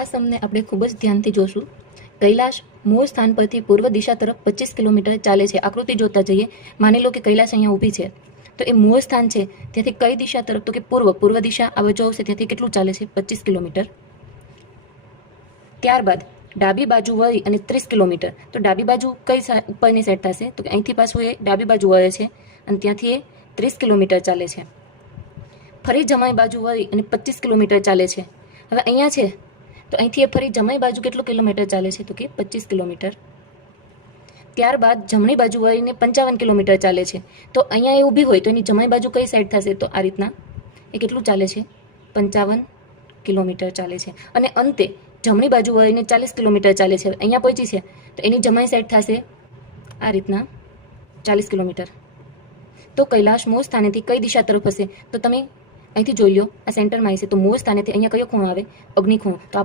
આ સમને આપણે ખૂબ જ ધ્યાનથી જોશું. કૈલાશ મૂળ સ્થાન પરથી પૂર્વ દિશા તરફ 25 કિલોમીટર ચાલે છે. આકૃતિ જોતા જઈએ. માની લો કે કૈલાશ અહીંયા ઊભી છે, તો એ મૂળ સ્થાન છે ત્યાંથી કઈ દિશા તરફ, તો કે પૂર્વ દિશા આ બાજુ આવશે, ત્યાંથી કેટલું ચાલે છે? 25 કિલોમીટર. ત્યારબાદ ડાબી બાજુ વળી અને 30 કિલોમીટર. તો ડાબી બાજુ કઈ ઉપરની સાઈડ થશે? તો અહીંથી પાછું એ ડાબી બાજુ વળે છે અને ત્યાંથી એ 30 કિલોમીટર ચાલે છે. ફરી જમણી બાજુ વળી અને 25 કિલોમીટર ચાલે છે. હવે અહીંયા છે તો અહીંથી એ ફરી જમણી બાજુ કેટલું કિલોમીટર ચાલે છે? તો કે 25 કિલોમીટર. ત્યારબાદ જમણી બાજુ વળીને 55 કિલોમીટર ચાલે છે. તો અહીંયા એ ઊભી હોય તો એની જમણી બાજુ કઈ સાઈડ થશે? તો આ રીતના એ કેટલું ચાલે છે? 55 કિલોમીટર ચાલે છે. અને અંતે જમણી બાજુ વળીને 40 કિલોમીટર ચાલે છે. અહીંયા પહોંચી છે તો એની જમણી સાઈડ થશે આ રીતના 40 કિલોમીટર. તો કૈલાશ મૂળ સ્થાનેથી કઈ દિશા તરફ હશે? તો તમે અહીંથી જોઈ લો, આ સેન્ટરમાં હશે તો મૂળ સ્થાનેથી અહીંયા કયો ખૂણો આવે? અગ્નિ ખૂણો. તો